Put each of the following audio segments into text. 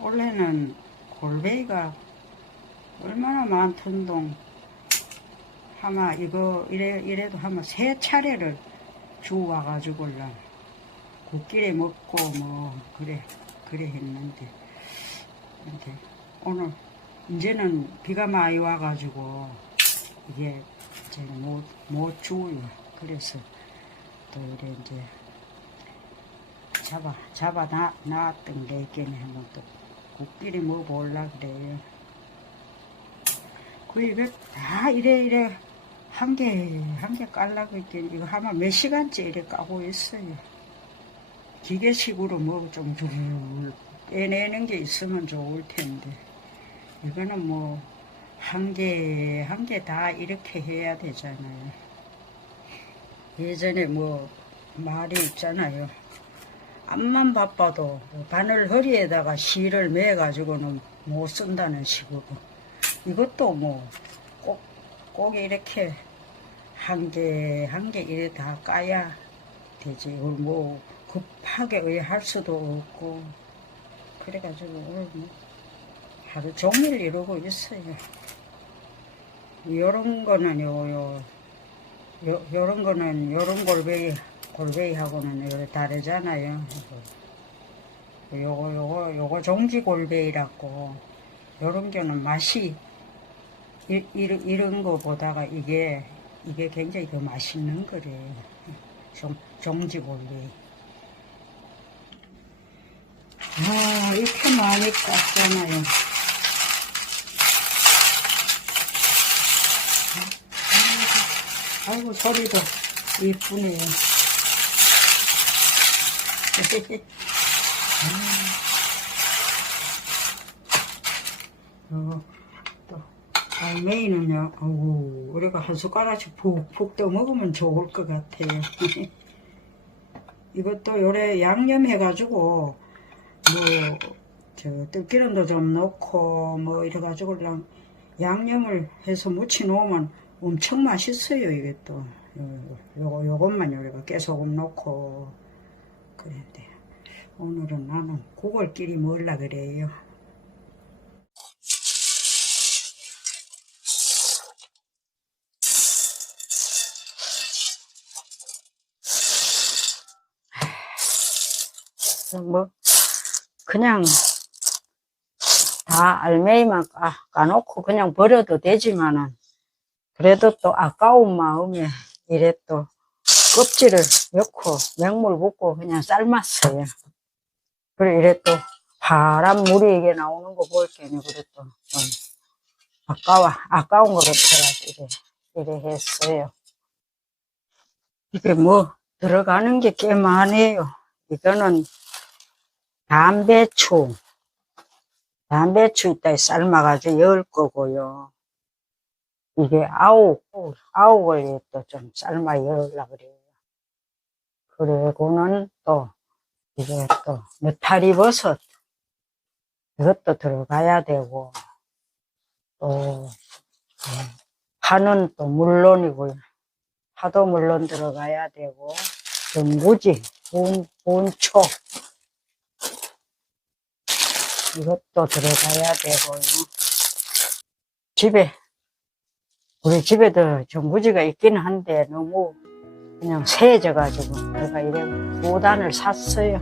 원래는 골뱅이가 얼마나 많던 동. 아마 이거 이래 이래도 아마 세 차례를 주워와가지고라 국길에 먹고 뭐 그래 그래 했는데. 이렇게 오늘 이제는 비가 많이 와가지고 이게 이제 못, 못 주워요. 그래서 또 이래 이제 잡아 잡아 놔, 놨던 게 있겠네 한번 또 국길에 먹어볼라 그래요 그 이거 다 이래 이래. 한 개 한 개 깔라고 있더니 이거 아마 몇 시간째 이래 까고 있어요. 기계식으로 뭐좀줄 빼내는 게 있으면 좋을 텐데. 이거는 뭐 한 개 한 개 다 이렇게 해야 되잖아요. 예전에 뭐 말이 있잖아요 앞만 바빠도 바늘 허리에다가 실을 매가지고는 못 쓴다는 식으로 이것도 뭐 꼭, 꼭 이렇게 한 개, 한 개 이래 다 까야 되지. 이걸 뭐 급하게 의할 수도 없고. 그래가지고 오늘 뭐 하루 종일 이러고 있어요. 요런 거는 요, 요, 요, 요런 거는 요런 골뱅이, 골뱅이하고는 요 다르잖아요. 요거, 요거, 요거 종지 골뱅이라고. 요런 거는 맛이 이, 이런, 이런 거 보다가 이게, 이게 굉장히 더 맛있는 거래요. 종, 종지골리. 아, 이렇게 많이 깠잖아요. 아이고, 소리도 이쁘네요. 어, 또 알맹이는요. 아우 우리가 한 숟가락씩 푹푹 떠 먹으면 좋을 것 같아요. 이것도 요래 양념해가지고 뭐저 들기름도 좀 넣고 뭐 이래가지고 그냥 양념을 해서 무쳐 놓으면 엄청 맛있어요 이게 또 요, 요, 요것만 요래가 깨소금 넣고 그랬는데 오늘은 나는 국을끼리 먹으려 그래요. 뭐 그냥 다 알맹이만 까, 까놓고 그냥 버려도 되지만은 그래도 또 아까운 마음에 이래 또 껍질을 넣고 맹물 붓고 그냥 삶았어요. 그래 이래 또 파란 물이 이게 나오는 거 볼 게니 그래 또좀 아까워 아까운 거로 해가지고 이래, 이래 했어요. 이게 뭐 들어가는 게 꽤 많아요. 이거는 담배추, 담배추 이따 삶아가지고 열 거고요. 이게 아욱, 아욱을 또 좀 삶아 열라 그래요. 그리고는 또, 이게 또, 느타리 버섯. 이것도 들어가야 되고, 또, 음, 파는 또 물론이고요. 파도 물론 들어가야 되고, 전구지, 본, 본초. 이것도 들어가야 되고요. 집에, 우리 집에도 전구지가 있기는 한데 너무 그냥 세져가지고 내가 이래 두 단을 샀어요.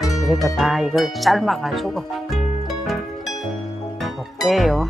그러니까 다 이걸 삶아가지고 볼게요.